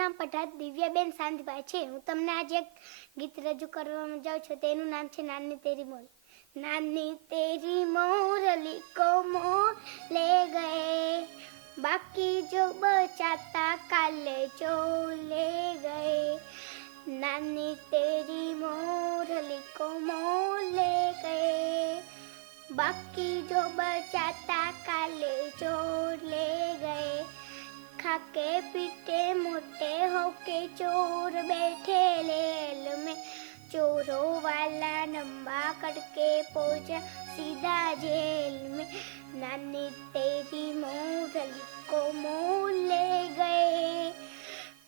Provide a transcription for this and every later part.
નામ પઢાર દિવ્યાબેન શાંતિભાઈ છે. હું તમને આજે એક ગીત રજૂ કરવા જાઉં છું. તેનું નામ છે નાની તેરી મોર. નાની તેરી મોરલી કો મોર લે ગયે. બાકી જો બચાતા કાલે જો લે ગયે. નાની તેરી મોરલી કો મોર લે ગયે. બાકી જો બચાતા पहुँचा सीधा जेल में। नानी तेरी मोरली को मोल ले गए।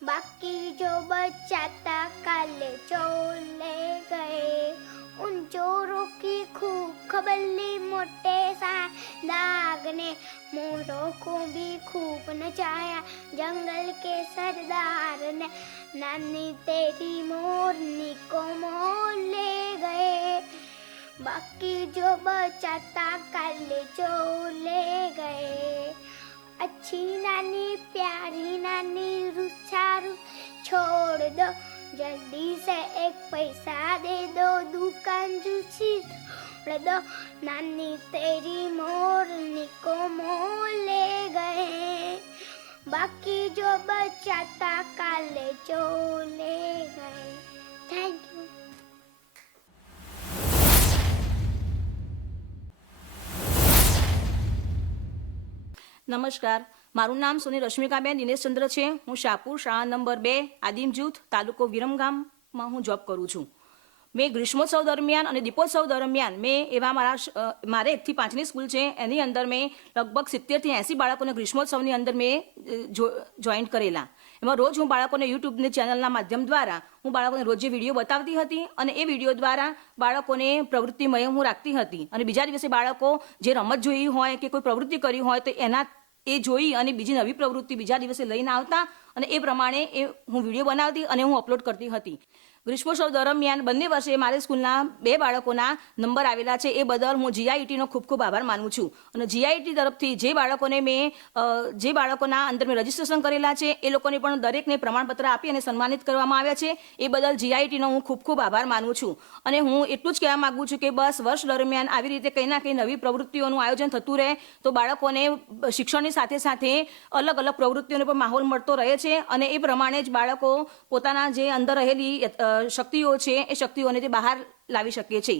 बाकी जो बचाता काले चोर ले गए। उन चोरों की खूब खबर ली मोटे सा दाग ने मोरों को भी खूब नचाया जंगल के सरदार ने। नानी तेरी मोरनी को मोल ले गए। बाकी जो बचाता काले चोर ले गए। अच्छी नानी, प्यारी नानी रुख छोड़ दो, जल्दी से एक पैसा दे दो, दुकान जूसी छोड़ दो। नानी तेरी मोरनी को मोल ले गए। बाकी जो बचाता काले चोर ले गए। નમસ્કાર. મારું નામ સોની રશ્મિકાબેન દિનેશચંદ્ર છે. હું શાહપુર, શાળા નંબર બે, આદિમ જૂથ, તાલુકો વિરમગામમાં હું જોબ કરું છું. મેં ગ્રીષ્મોત્સવ દરમિયાન અને દીપોત્સવ દરમિયાન મેં એવા મારા મારે એકથી પાંચની સ્કૂલ છે. એની અંદર મેં લગભગ સિત્તેરથી એંસી બાળકોને ગ્રીષ્મોત્સવની અંદર મેં જોઈન્ટ કરેલા. એમાં રોજ હું બાળકોને યુટ્યુબની ચેનલના માધ્યમ દ્વારા હું બાળકોને રોજે વીડિયો બતાવતી હતી અને એ વીડિયો દ્વારા બાળકોને પ્રવૃત્તિમય હું રાખતી હતી. અને બીજા દિવસે બાળકો જે રમત જોઈ હોય કે કોઈ પ્રવૃત્તિ કરી હોય તો એના, એ જોઈ અને બીજી નવી પ્રવૃત્તિ બીજા દિવસે લઈને આવતા અને એ પ્રમાણે એ હું વીડિયો બનાવતી અને હું અપલોડ કરતી હતી. ગ્રીષ્મોત્સવ દરમિયાન બંને વર્ષે મારે સ્કૂલના બે બાળકોના નંબર આવેલા છે. એ બદલ હું જીઆઈટીનો ખૂબ ખૂબ આભાર માનું છું. અને જીઆઈટી તરફથી જે બાળકોને મેં જે બાળકોના અંદર મેં રજીસ્ટ્રેશન કરેલા છે, એ લોકોને પણ દરેકને પ્રમાણપત્ર આપી અને સન્માનિત કરવામાં આવ્યા છે. એ બદલ જીઆઈટીનો હું ખૂબ ખૂબ આભાર માનું છું. અને હું એટલું જ કહેવા માગું છું કે બસ વર્ષ દરમિયાન આવી રીતે કંઈ ના કંઈ નવી પ્રવૃત્તિઓનું આયોજન થતું રહે, તો બાળકોને શિક્ષણની સાથે સાથે અલગ અલગ પ્રવૃત્તિઓનો પણ માહોલ મળતો રહે છે. અને એ પ્રમાણે જ બાળકો પોતાના જે અંદર રહેલી શક્તિઓ છે એ શક્તિઓને તે બહાર લાવી શકીએ છે.